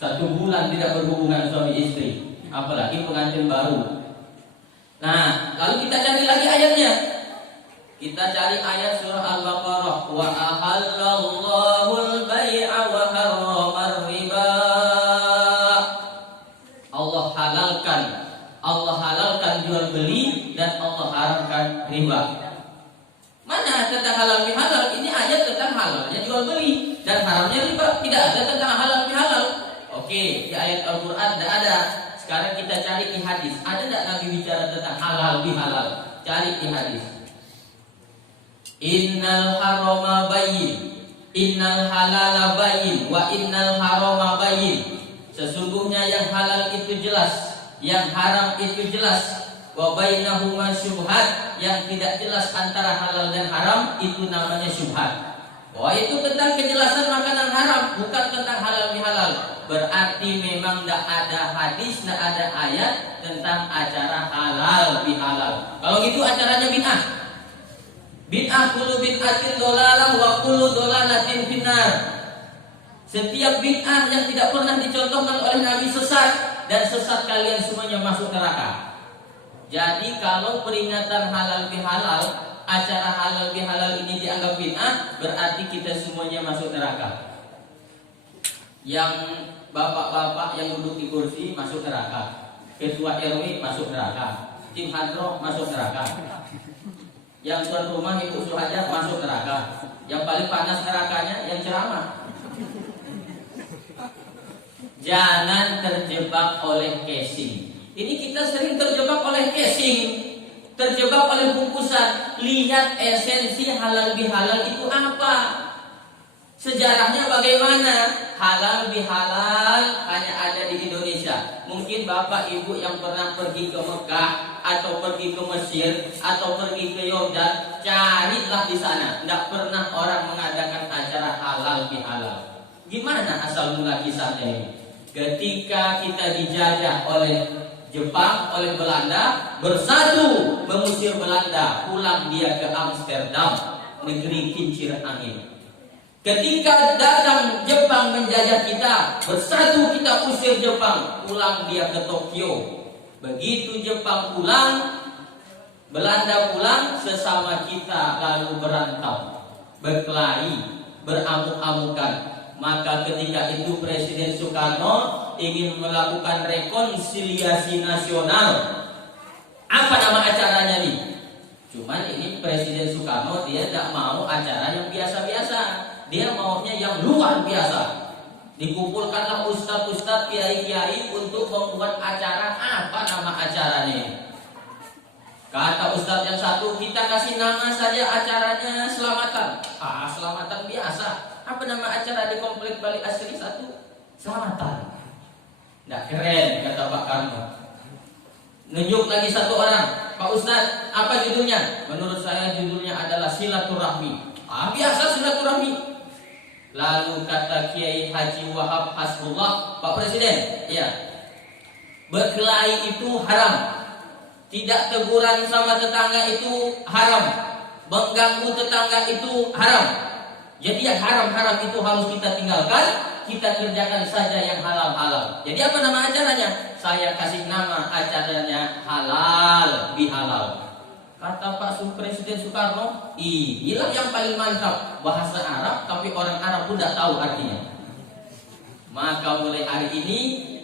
1 bulan tidak berhubungan suami istri, apalagi pengantin baru. Nah, lalu kita cari lagi ayatnya. Kita cari ayat surah Al-Baqarah. Wa ahallallahu al-bai'a wa harrama riba. Allah halalkan jual beli dan Allah haramkan riba. Mana tentang halal bihalal? Ini ayat tentang halalnya jual beli dan haramnya riba. Tidak ada tentang halal bihalal. Oke, di ayat Al-Quran tidak ada. Sekarang kita cari di hadis. Ada tidak Nabi bicara tentang halal bihalal? Cari di hadis. Innal harama bayyin, innal halala bayyin, wa innal harama bayyin. Sesungguhnya yang halal itu jelas, yang haram itu jelas. Wa bainahuma syubhat, yang tidak jelas antara halal dan haram itu namanya syubhat. Bahwa itu tentang kejelasan makanan haram, bukan tentang halal bihalal. Berarti memang tidak ada hadis, tidak ada ayat tentang acara halal bihalal. Kalau gitu acaranya bid'ah. Bid'ah kullu bid'atin dolalah wa kullu dolalatin finnar. Setiap bid'ah yang tidak pernah dicontohkan oleh Nabi sesat, dan sesat kalian semuanya masuk neraka. Jadi kalau peringatan halal bihalal, acara halal bihalal ini dianggap bid'ah, berarti kita semuanya masuk neraka. Yang bapak-bapak yang duduk di kursi masuk neraka, ketua RW masuk neraka, tim hadroh masuk neraka, yang tuan rumah ibu suhaja masuk neraka. Yang paling panas nerakanya yang ceramah. Jangan terjebak oleh casing. Ini kita sering terjebak oleh casing, terjebak oleh bungkusan. Lihat esensi halal bihalal itu apa, sejarahnya bagaimana. Halal bihalal hanya ada di Indonesia. Mungkin bapak ibu yang pernah pergi ke Mekah atau pergi ke Mesir atau pergi ke Yordan, carilah di sana. Tidak pernah orang mengadakan acara halal bihalal. Gimana asal mula kisahnya ini? Ketika kita dijajah oleh Jepang, oleh Belanda, bersatu mengusir Belanda, pulang dia ke Amsterdam, negeri kincir angin. Ketika datang Jepang menjajah kita, bersatu kita usir Jepang, pulang dia ke Tokyo. Begitu Jepang pulang, Belanda pulang, sesama kita lalu berantau, berkelahi, beramuk-amukan. Maka ketika itu Presiden Soekarno ingin melakukan rekonsiliasi nasional. Apa nama acaranya nih? Cuman ini Presiden Soekarno dia tidak mau acara yang biasa-biasa. Dia maunya yang luar biasa. Dikumpulkanlah ustadz-ustadz, kiai-kiai untuk membuat acara. Apa nama acaranya? Kata ustadz yang satu, kita kasih nama saja acaranya selamatan. Selamatan biasa. Apa nama acara di komplek Bali Asri 1? Selamatan. Nggak keren, kata Pak Karno. Nunjuk lagi satu orang, Pak Ustadz, apa judulnya? Menurut saya judulnya adalah silaturahmi. Biasa silaturahmi. Lalu kata Kiai Haji Wahab Hasbullah, Pak Presiden, ya, berkelahi itu haram. Tidak teguran sama tetangga itu haram. Mengganggu tetangga itu haram. Jadi yang haram-haram itu harus kita tinggalkan. Kita kerjakan saja yang halal-halal. Jadi apa nama acaranya? Saya kasih nama acaranya halal bihalal. Kata Pak Presiden Soekarno, inilah yang paling mantap. Bahasa Arab, tapi orang Arab pun tidak tahu artinya. Maka mulai hari ini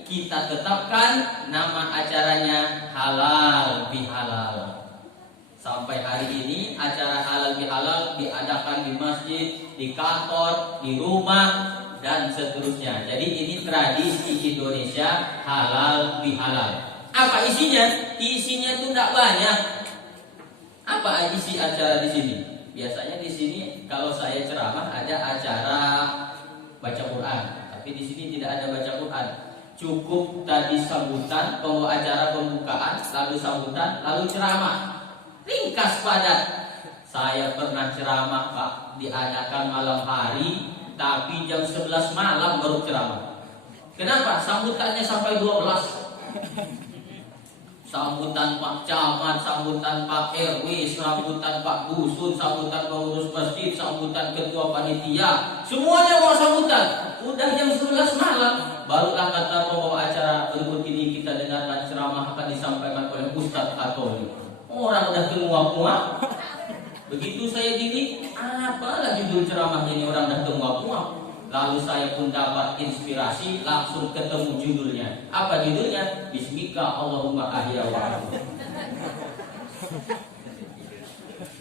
kita tetapkan nama acaranya halal bihalal. Sampai hari ini acara halal bihalal diadakan di masjid, di kantor, di rumah, dan seterusnya. Jadi ini tradisi Indonesia halal bihalal. Apa isinya? Isinya itu tidak banyak. Apa isi acara di sini? Biasanya di sini kalau saya ceramah ada acara baca Quran, tapi di sini tidak ada baca Quran. Cukup tadi sambutan, acara pembukaan, lalu sambutan, lalu ceramah. Ringkas padat. Saya pernah ceramah Pak, diadakan malam hari, tapi jam 11 malam baru ceramah. Kenapa? Sambutannya sampai 12. Sambutan Pak Camat, sambutan Pak RW, sambutan Pak Dusun, sambutan pengurus masjid, sambutan ketua panitia, semuanya mau sambutan. Udah jam 11 malam, barulah udah muak-muak. Begitu saya diri, apalah judul ceramahnya ini, orang udah muak-muak. Lalu saya pun dapat inspirasi, langsung ketemu judulnya. Apa judulnya? Bismika Allahumma ahya wa amut.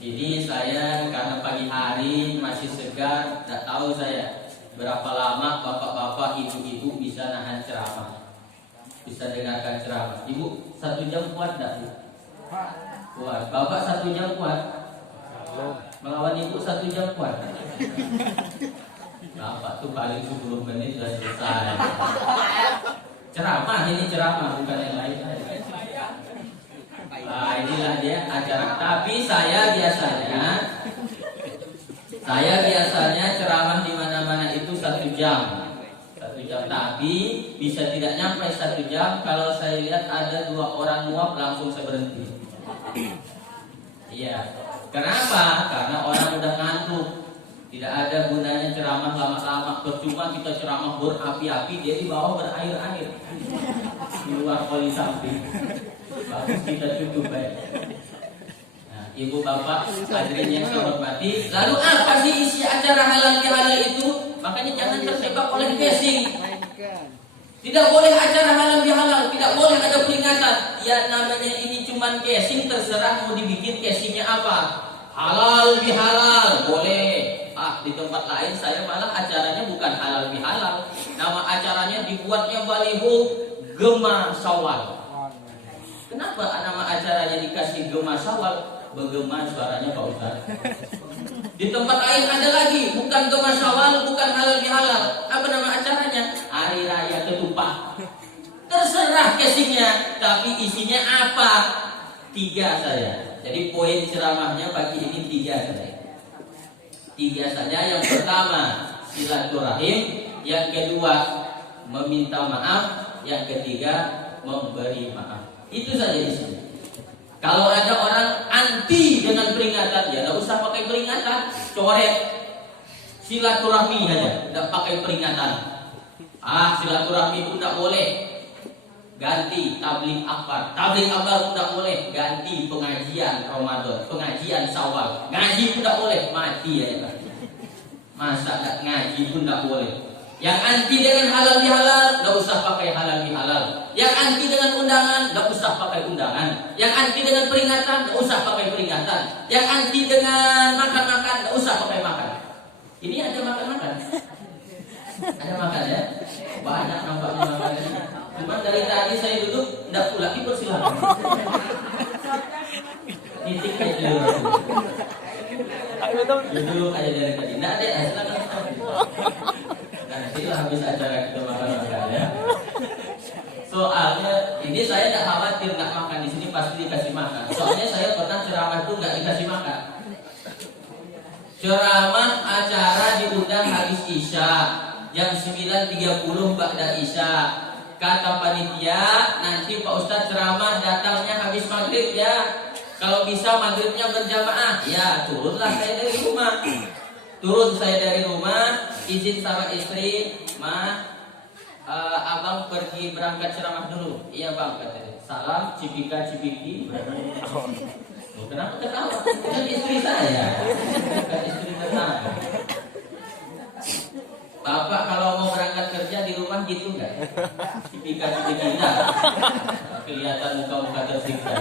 Jadi saya karena pagi hari masih segar, tidak tahu saya berapa lama bapak-bapak, ibu-ibu bisa nahan ceramah, bisa dengarkan ceramah. Ibu 1 jam kuat tidak, Bu? Kuat. Bapak 1 jam kuat? Melawan ibu 1 jam kuat? Bapak tuh paling 10 menit sudah selesai. Ceramah, ini ceramah, bukan yang lain. Nah, inilah dia acara. Tapi saya biasanya ceramah di mana-mana itu 1 jam. 1 jam. Tapi bisa tidak nyampe 1 jam kalau saya lihat ada 2 orang muak, langsung saya berhenti. Iya. Kenapa? Karena orang udah ngantuk. Tidak ada gunanya ceramah lama-lama. Percuma kita ceramah berapi-api, dia di bawah berair-air. Di luar poli samping. Bagus kita cukup baik. Nah, ibu bapak hadirin yang saya hormati, lalu apa sih isi acara halal bihalal itu? Makanya jangan terjebak oleh casing. Tidak boleh acara halal bihalal, tidak boleh ada peringatan. Ya namanya ini cuman casing, terserah mau dibikin casingnya apa. Halal bihalal boleh. Di tempat lain saya malah acaranya bukan halal bihalal. Nama acaranya dibuatnya baliho Gema Sawal. Kenapa nama acaranya dikasih Gema Sawal? Bergema suaranya Pak Ustaz. Di tempat lain ada lagi, bukan Gema Sawal, bukan halal bihalal. Apa nama acaranya? Hari Raya Ketupat. Terserah casingnya, tapi isinya apa? 3 saya. Jadi poin ceramahnya pagi ini 3 saja. 3 saja. Yang pertama silaturahim, yang kedua meminta maaf, yang ketiga memberi maaf. Itu saja isinya. Kalau ada orang anti dengan peringatan, ya tidak usah pakai peringatan, coret silaturahmi aja, tidak pakai peringatan. Silaturahmi itu tidak boleh, ganti tabligh akbar. Tabligh akbar tidak boleh, ganti pengajian Ramadan, pengajian Syawal. Ngaji pun tidak boleh, mati ya. Masa tak ngaji pun tidak boleh. Yang anti dengan halal bihalal, tidak usah pakai halal bihalal. Yang anti dengan undangan, tidak usah pakai undangan. Yang anti dengan peringatan, tidak usah pakai peringatan. Yang anti dengan makan-makan, tidak usah pakai makan. Ini ada makan-makan. Ada makan ya? Banyak nampaknya makan ini. Cuma dari tadi saya duduk, tidak pula dipersilakan. Titik aja. Duduk aja dari tadi. Tidak ada, silakan. Nanti lah habis acara kita makan-makan ya. Soalnya ini saya tidak khawatir nggak makan di sini, pasti dikasih makan. Soalnya saya pernah ceramah itu nggak dikasih makan. Ceramah acara diundang habis Isya jam 9.30 ba'da Isya. Kata panitia, nanti Pak Ustadz ceramah datangnya habis maghrib ya. Kalau bisa maghribnya berjamaah. Ya turunlah saya dari rumah. Turun saya dari rumah, izin sama istri, abang pergi berangkat ceramah dulu. Iya bang, katanya. Salam, cipika cipiki. Kenapa ketawa? Kan istri saya, bukan istri tetangga. Bapak kalau mau berangkat kerja di rumah gitu nggak? Cipika cipiki enggak? Kelihatan muka-muka tersiksa.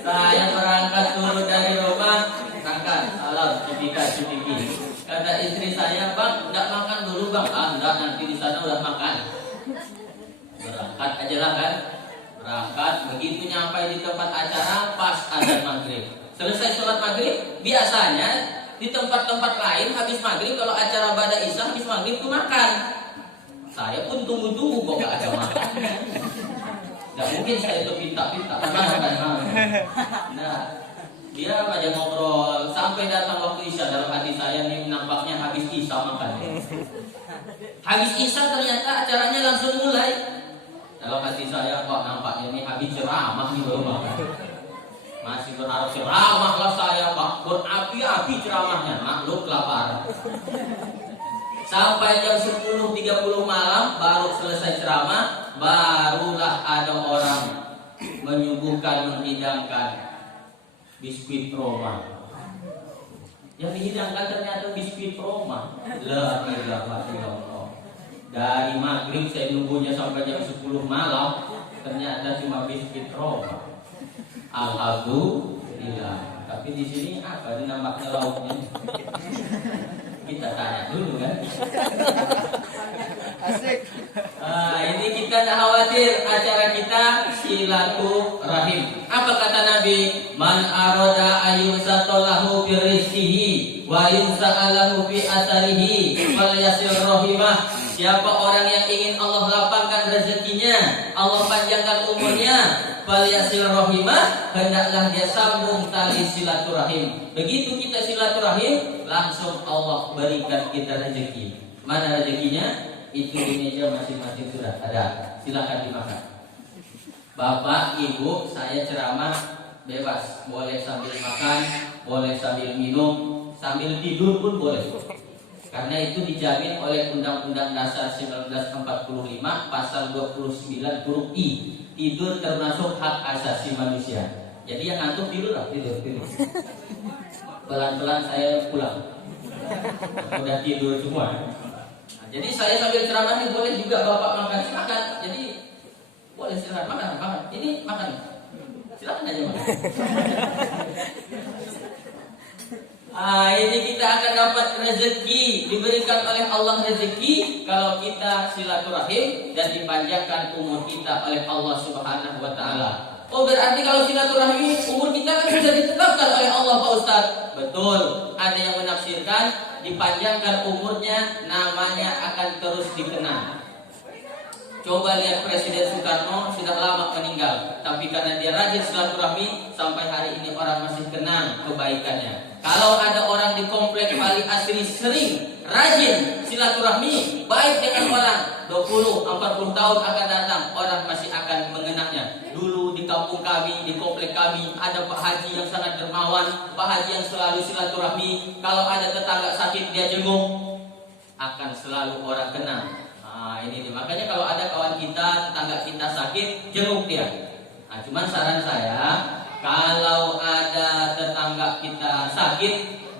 Saya berangkat turun dari rumah, berangkat, salam, cipika cipiki. Kata istri saya, bang, enggak makan dulu bang. Enggak, nanti di sana udah makan. Berangkat aja lah kan. Berangkat, begitu nyampe di tempat acara, pas azan maghrib. Selesai sholat maghrib, biasanya di tempat-tempat lain habis maghrib, kalau acara bada isya habis maghrib itu makan. Saya pun tunggu-tunggu kok gak ada makan. Gak mungkin saya itu pinta-pinta makan. Nah, dia aja ngobrol sampai datang waktu isya. Dalam hati saya nih nampaknya habis isya makan. Habis isya ternyata acaranya langsung mulai. Dalam hati saya kok nampaknya nih habis ceramah nih baru makan. Masih berharap ceramah lah saya Pak, berapi-api ceramahnya, maklum kelaparan. Sampai jam 10.30 malam baru selesai ceramah, barulah ada orang menyuguhkan, menghidangkan biskuit Roma. Yang dihidangkan ternyata biskuit Roma. La ilaha illallah. Dari maghrib saya nunggunya sampai jam 10 malam, ternyata cuma biskuit Roma. Alhamdulillah. Tapi di sini apa nambahnya lauknya? Kita tanya dulu kan. Asik. Ini kita tak khawatir acara kita silaturahim. Apa kata Nabi? Man arada ayyusatalahu bi rizqihi wa yusa'alahu bi asarihi falyasil rahimah. Siapa orang yang ingin Allah lapangkan rezekinya, Allah panjangkan umurnya, falyasil rahimah, hendaklah dia sambung tali silaturahim. Begitu kita silaturahim, langsung Allah berikan kita rezeki. Mana rezekinya? Itu di meja masing-masing sudah ada. Silakan dimakan. Bapak, Ibu, saya ceramah bebas. Boleh sambil makan, boleh sambil minum, sambil tidur pun boleh. Karena itu dijamin oleh Undang-Undang Dasar 1945 pasal 29 huruf I. Tidur termasuk hak asasi manusia. Jadi yang ngantuk tidur lah, tidur. Pelan-pelan saya pulang. Udah tidur semua. Nah, jadi saya sambil ceramah ini boleh juga Bapak makan, silakan. Jadi boleh silakan makan. Ini makan. Silakan aja makan. Ini kita akan dapat rezeki, diberikan oleh Allah rezeki kalau kita silaturahim dan dipanjangkan umur kita oleh Allah Subhanahu wa taala. Oh, berarti kalau silaturahim umur kita kan bisa ditetapkan oleh Allah, Pak Ustaz. Betul. Ada yang menafsirkan dipanjangkan umurnya, namanya akan terus dikenang. Coba lihat Presiden Soekarno sudah lama meninggal, tapi karena dia rajin silaturahmi sampai hari ini orang masih kenang kebaikannya. Kalau ada orang di komplek Bali Asri sering rajin silaturahmi baik dengan orang, 20-40 tahun akan datang orang masih akan mengenangnya. Dulu di kampung kami, di komplek kami ada Pak Haji yang sangat dermawan, Pak Haji yang selalu silaturahmi. Kalau ada tetangga sakit dia jenguk, akan selalu orang kenang. Ini dia. Makanya kalau ada kawan kita, tetangga kita sakit, jenguk dia. Cuman saran saya, kalau ada tetangga kita sakit,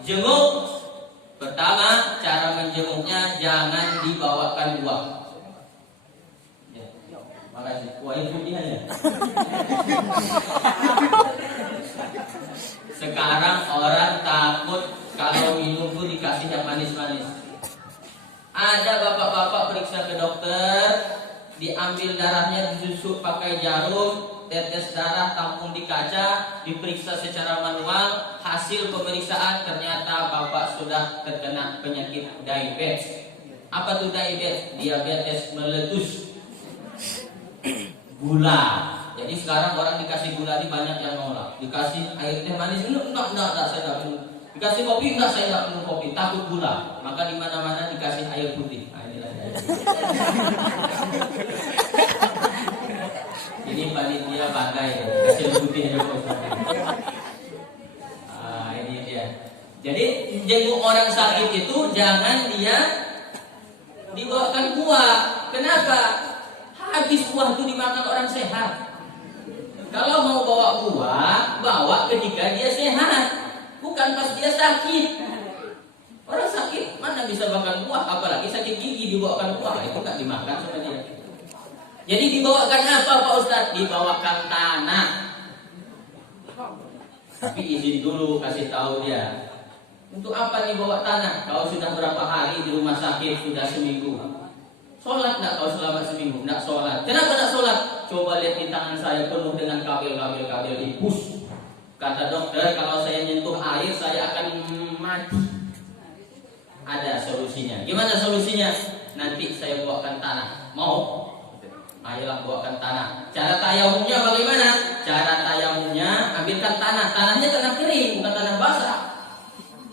jenguk. Pertama, cara menjenguknya jangan dibawakan uang. Ya, makasih. Uangnya putih aja. Sekarang orang takut kalau minum tuh dikasih yang manis-manis. Ada bapak-bapak periksa ke dokter, diambil darahnya, disusuk pakai jarum, tetes darah tampung di kaca, diperiksa secara manual, hasil pemeriksaan ternyata bapak sudah terkena penyakit diabetes. Apa tuh diabetes? Diabetes meletus. Gula. Jadi sekarang orang dikasih gula ini banyak yang nolak. Dikasih air teh manis, enggak, saya enggak minum. Dikasih kopi, enggak, saya enggak minum kopi, takut gula. Maka di mana-mana dikasih air putih. Inilah dia. Ini panitia pandai, kasih air putih aja kok. Ini dia. Jadi jenguk orang sakit itu jangan dia dibawakan buah. Kenapa? Habis buah itu dimakan orang sehat. Kalau mau bawa buah, bawa ketika dia sehat. Bukan pas dia sakit. Orang sakit mana bisa makan buah, apalagi sakit gigi dibawakan buah, itu kan dimakan sama dia. Jadi dibawakan apa Pak Ustadz? Dibawakan tanah. Tapi izin dulu kasih tahu dia. Untuk apa nih bawa tanah? Kau sudah berapa hari di rumah sakit? Sudah seminggu. Sholat enggak kau selama seminggu? Enggak sholat. Kenapa enggak sholat? Coba lihat di tangan saya penuh dengan kabel-kabel infus. Kata dokter, kalau saya nyentuh air, saya akan mati. Ada solusinya. Gimana solusinya? Nanti saya bawakan tanah. Mau? Ayolah bawakan tanah. Cara tayamumnya bagaimana? Cara tayamumnya, ambilkan tanah. Tanahnya tanah kering, bukan tanah basah.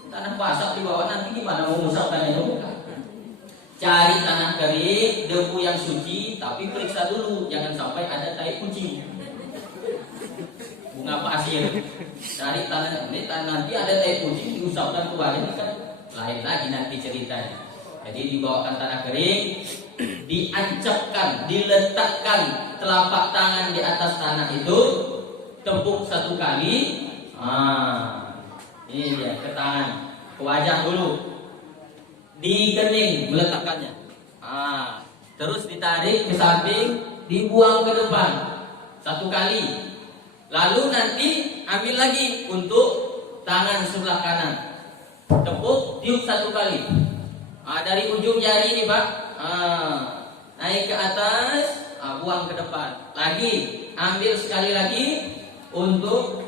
Tanah basah dibawa nanti gimana mau musabkannya dulu? Cari tanah kering, debu yang suci, tapi periksa dulu. Jangan sampai ada tai kucing. Bunga pasir. Cari tanah ini, nanti ada tai kucing diusapkan keluar, ini kan lain lagi nanti ceritanya. Jadi dibawakan tanah kering, diancapkan, diletakkan telapak tangan di atas tanah itu, tepuk 1 kali. Ini dia ke tangan, ke wajah dulu, di kening meletakkannya. Terus ditarik ke samping, dibuang ke depan 1 kali. Lalu nanti ambil lagi untuk tangan sebelah kanan, tepuk, tiup 1 kali. Dari ujung jari ini Pak, naik ke atas, buang ke depan. Lagi, ambil sekali lagi untuk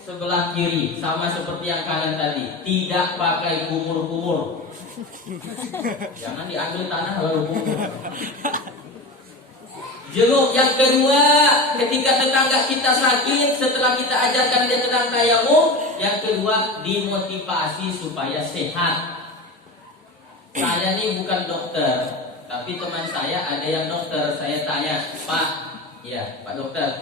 sebelah kiri, sama seperti yang kanan tadi. Tidak pakai kumur-kumur. Jangan diambil tanah lalu kumur. Jenguk yang kedua, ketika tetangga kita sakit, setelah kita ajarkan dia tentang tayamum, yang kedua dimotivasi supaya sehat. Saya ini bukan dokter, tapi teman saya ada yang dokter. Saya tanya, Pak, ya Pak dokter,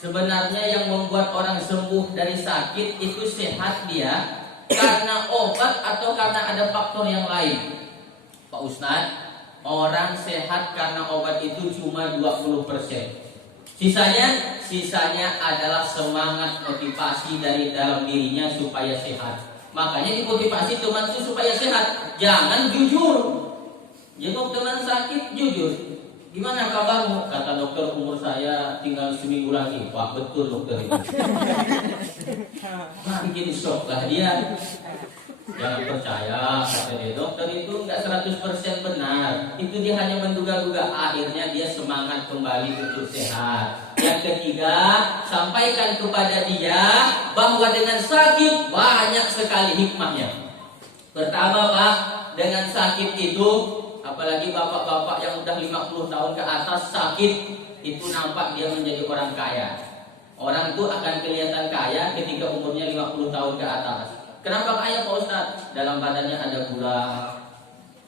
sebenarnya yang membuat orang sembuh dari sakit itu sehat dia karena obat atau karena ada faktor yang lain? Pak Ustadz, orang sehat karena obat itu cuma 20%. Sisanya adalah semangat motivasi dari dalam dirinya supaya sehat. Makanya dimotivasi teman itu supaya sehat. Jangan jujur. Jenguk teman sakit, jujur. Gimana kabarmu? Kata dokter, umur saya tinggal seminggu lagi. Wah, betul dokter itu. Bikin shock lah dia. Jangan percaya, kata dia. Dokter itu enggak 100% benar. Itu dia hanya menduga-duga. Akhirnya dia semangat kembali untuk sehat. Yang ketiga, sampaikan kepada dia bahwa dengan sakit banyak sekali hikmahnya. Pertama Pak, dengan sakit itu, apalagi bapak-bapak yang udah 50 tahun ke atas sakit, itu nampak dia menjadi orang kaya. Orang itu akan kelihatan kaya ketika umurnya 50 tahun ke atas. Kenapa kaya Pak Ustadz? Dalam badannya ada gula,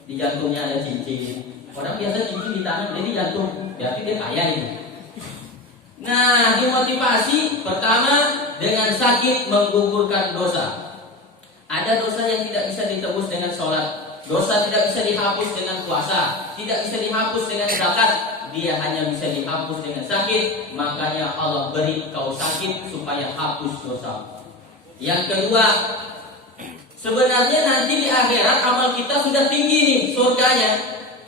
di jantungnya ada cincin. Orang biasa cincin di tangan, jadi jantung, berarti dia kaya ini. Nah, dimotivasi pertama dengan sakit menggugurkan dosa. Ada dosa yang tidak bisa ditebus dengan sholat, dosa tidak bisa dihapus dengan puasa, tidak bisa dihapus dengan zakat. Dia hanya bisa dihapus dengan sakit. Makanya Allah beri kau sakit supaya hapus dosa. Yang kedua, sebenarnya nanti di akhirat amal kita sudah tinggi nih surganya.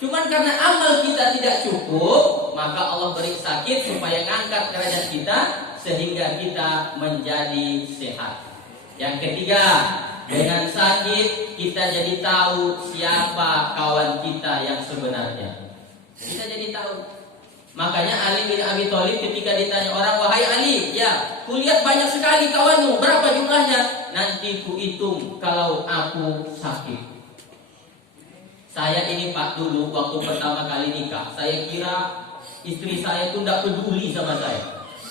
Cuman karena amal kita tidak cukup, maka Allah beri sakit supaya ngangkat derajat kita sehingga kita menjadi sehat. Yang ketiga, dengan sakit kita jadi tahu siapa kawan kita yang sebenarnya. Kita jadi tahu. Makanya Ali bin Abi Thalib ketika ditanya orang, wahai Ali, ya, kulihat banyak sekali kawanmu, berapa jumlahnya? Nanti ku hitung kalau aku sakit. Saya ini Pak dulu waktu pertama kali nikah, saya kira istri saya itu tidak peduli sama saya.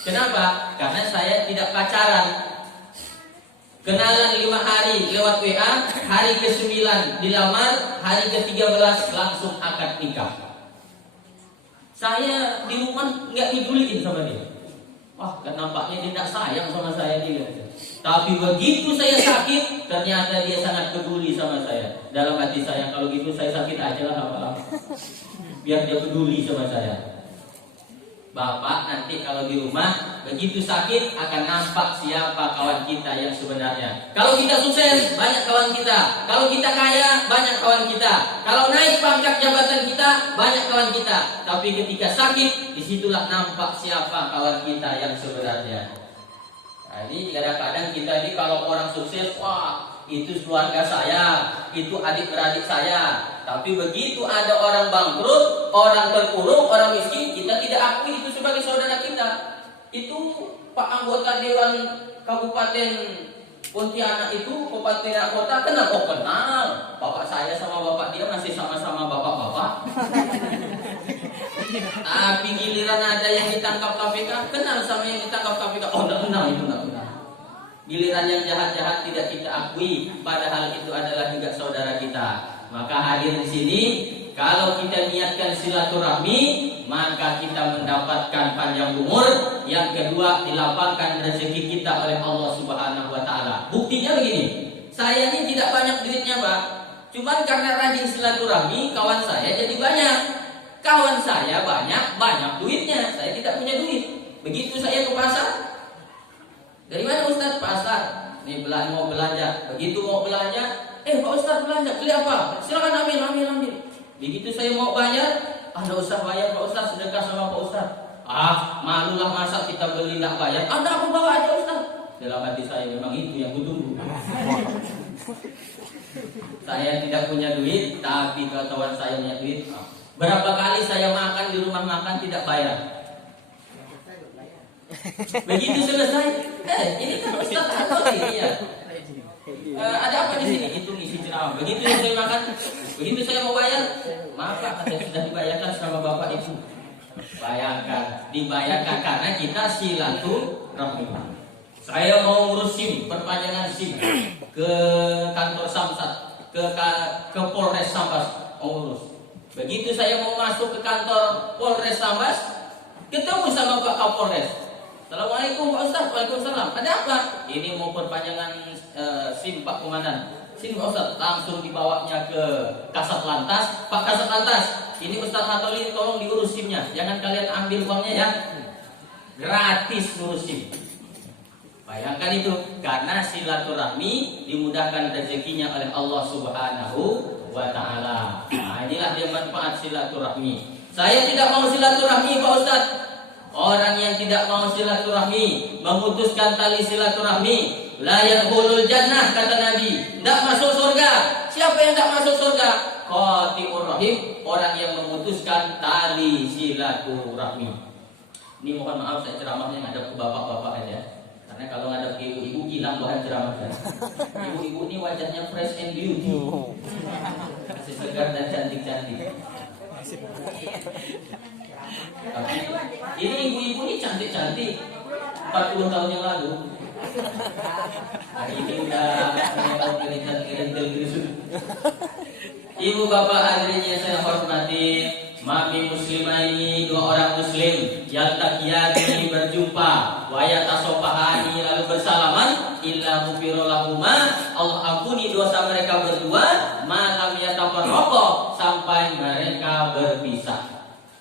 Kenapa? Karena saya tidak pacaran. Kenalan 5 hari lewat WA, hari ke-9 dilamar, hari ke-13 langsung akad nikah. Saya di rumah nggak diduliin sama dia. Wah, kan nampaknya dia tidak sayang sama saya dia. Tapi begitu saya sakit, ternyata dia sangat peduli sama saya. Dalam hati saya, kalau gitu saya sakit aja lah apa-apa. Biar dia peduli sama saya. Bapak nanti kalau di rumah begitu sakit akan nampak siapa kawan kita yang sebenarnya. Kalau kita sukses, banyak kawan kita. Kalau kita kaya, banyak kawan kita. Kalau naik pangkat jabatan kita, banyak kawan kita. Tapi ketika sakit, disitulah nampak siapa kawan kita yang sebenarnya. Jadi kadang-kadang kita ini kalau orang sukses, wah itu keluarga saya, itu adik-beradik saya. Tapi begitu ada orang bangkrut, orang terpuruk, orang miskin, kita tidak akui itu sebagai saudara kita. Itu Pak anggota Dewan Kabupaten Pontianak itu, Kabupaten Kota kenal? Oh kenal, bapak saya sama bapak dia masih sama-sama bapak-bapak. Tapi giliran ada yang ditangkap KPK, kenal sama yang ditangkap KPK. Oh enggak kenal, itu enggak kenal. Giliran yang jahat-jahat tidak kita akui, padahal itu adalah juga saudara kita. Maka hadir di sini, kalau kita niatkan silaturahmi, maka kita mendapatkan panjang umur. Yang kedua, dilapangkan rezeki kita oleh Allah Subhanahu wa taala. Buktinya begini, saya ini tidak banyak duitnya, Pak. Cuman karena rajin silaturahmi, kawan saya jadi banyak. Kawan saya banyak duitnya, saya tidak punya duit. Begitu saya ke pasar, dari mana Ustaz? Pasar. Nih mau belanja. Begitu mau belanja, Pak Ustaz belanja, beli apa? Silakan ambil. Begitu saya mau bayar, ada usah bayar Pak Ustaz, sedekah sama Pak Ustaz. Malulah masa kita beli tidak bayar. Anda aku bawa aja Ustaz. Dalam hati saya memang itu yang kutunggu. Saya tidak punya duit, tapi kawan saya punya duit. Berapa kali saya makan di rumah makan tidak bayar. Begitu selesai, ini kan Ustaz Anwar ya. Ada apa di sini? Itu isi ceramah. Begitu saya makan, begitu saya mau bayar, maaf Pak, sudah dibayarkan sama Bapak Ibu. Bayangkan, dibayarkan karena kita silaturahmi. Saya mau ngurus SIM, perpanjangan SIM ke kantor Samsat, ke Polres Sambas mau urus. Begitu saya mau masuk ke kantor Polres Sambas, ketemu sama Pak Kapolres. Assalamualaikum Pak Ustaz. Waalaikumsalam. Ada apa? Ini mau perpanjangan SIM Pak Komandan. SIM Pak Ustaz. Langsung dibawanya ke Kasat Lantas. Pak Kasat Lantas, ini Ustaz Hatoli tolong diurus SIM-nya. Jangan kalian ambil uangnya ya. Gratis ngurus SIM. Bayangkan itu, karena silaturahmi dimudahkan rezekinya oleh Allah Subhanahu wa Ta'ala. Nah, inilah dia manfaat silaturahmi. Saya tidak mau silaturahmi Pak Ustaz. Orang yang tidak mau silaturahmi, memutuskan tali silaturahmi, la yadkhulul jannah, kata Nabi, tidak masuk surga. Siapa yang tidak masuk surga? Qati'ur rahim, orang yang memutuskan tali silaturahmi. Ini mohon maaf saya ceramahnya ngadap ke bapak-bapak aja. Karena kalau ngadap ke ibu-ibu hilang bahan ceramahnya. Ibu-ibu ini wajahnya fresh and beauty, masih segar dan cantik-cantik. Tapi ini ibu-ibu ini cantik-cantik 40 tahun yang lalu. Hari ini udah kerintel-kerintel. Ibu bapak hadirin yang saya hormati, mami muslimah ini dua orang muslim yang takiyani berjumpa, wayatasofahani lalu bersalaman, illa mufirolahuma, Allah ampuni dosa mereka berdua, malam yatafarraqa, sampai mereka berpisah.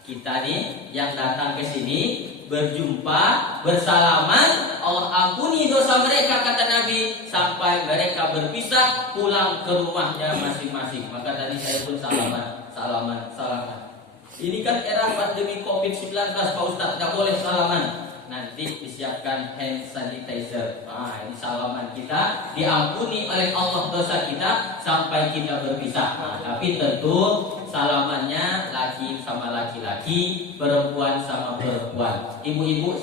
Kita nih yang datang ke sini berjumpa, bersalaman, Allah ampuni dosa mereka kata Nabi, sampai mereka berpisah pulang ke rumahnya masing-masing. Maka tadi saya pun salaman. Ini kan era pandemi COVID-19 Pak Ustaz, tidak boleh salaman. Nanti disiapkan hand sanitizer. Ini salaman kita diampuni oleh Allah dosa kita sampai kita berpisah. Tapi tentu salamannya laki sama laki-laki, perempuan sama perempuan. Ibu-ibu